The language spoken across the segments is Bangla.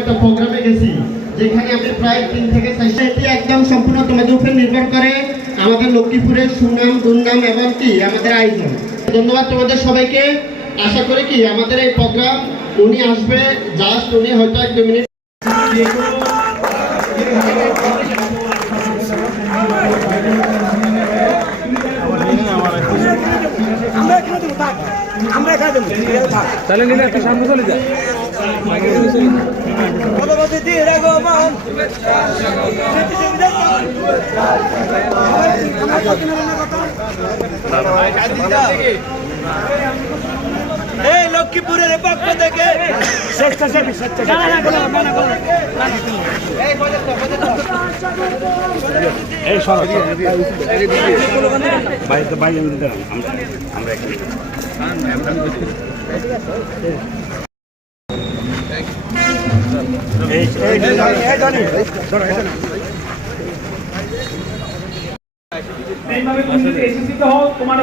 একটা প্রোগ্রামে গেছি যেখানে আমি প্রায় 3 থেকে 4 এটি একদম সম্পূর্ণ তোমাদের উপর নির্ভর করে আমাদের লক্ষ্মীপুরের সুনাম দুর্নাম এবং কি আমাদের আয়োজন। ধন্যবাদ তোমাদের সবাইকে। আশা করি কি আমাদের এই প্রোগ্রাম উনি আসবে, জাস্ট উনি হয়তো 1-2 মিনিট আমরা এখানে দেবো তাহলে নিলে একটা সামনে চলে যায় এই লক্ষ্মীপুরের পক্ষ থেকে এইভাবে তুমি যদি এসএসসিতে হও তোমার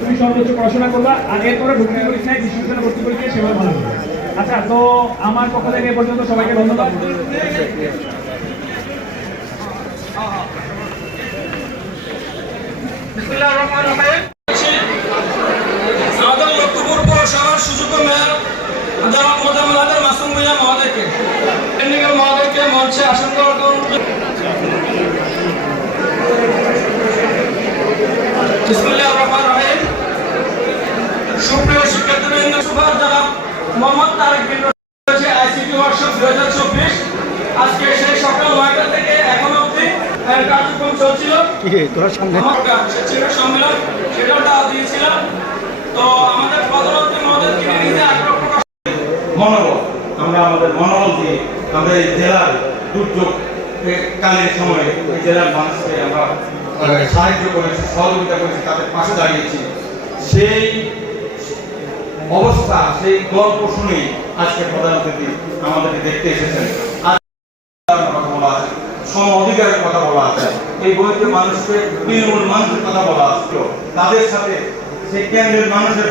তুমি সর্বোচ্চ পড়াশোনা করবা আর এরপরে ভর্তি পরীক্ষায় বিশ্ববিদ্যালয় ভর্তি পরীক্ষায় সেভাবে ভালো হবে। আচ্ছা, তো আমার পক্ষ থেকে এ পর্যন্ত সবাইকে ধন্যবাদ। আমাদের লক্ষ্মীপুর পৌরসভার সুযোগ্য মেয়র মোজাম্মেল মাসুম ভূঁইয়া মহোদয়কে টেকনিক্যাল মহোদয়কে মঞ্চে আসন করার করুন। বিসমিল্লাহির রহমানির রহিম। সুপ্রিয় শিক্ষার্থীবৃন্দ, সুপার জনাব মোহাম্মদ তারেক বিন রশিদ আইসিটি ওয়ার্কশপ 2024 আজকে সেই সকাল 9টা থেকে এখন অবধি কার্যক্রম চলছিল। সম্মেলন সেটা দিয়েছিলাম। তো আমাদের প্রধানমন্ত্রী মহোদয় তিনি নিজে আগ্রহ প্রকাশ মনোবল, আমরা আমাদের মনোবল দিয়ে আমরা এই জেলার দুর্যোগ কালের সময়ে এই জেলার মানুষকে আমরা সাহায্য করেছি, সহযোগিতা করেছি, তাদের পাশে দাঁড়িয়েছি। সেই অবস্থা, সেই গল্প শুনেই আজকে প্রধানমন্ত্রী আমাদেরকে দেখতে এসেছেন। কথা বলা আছে, সম অধিকারের কথা বলা আছে, এই বইতে মানুষকে তৃণমূল মানুষের কথা বলা আসলো, তাদের সাথে সেই কেন্দ্রের মানুষের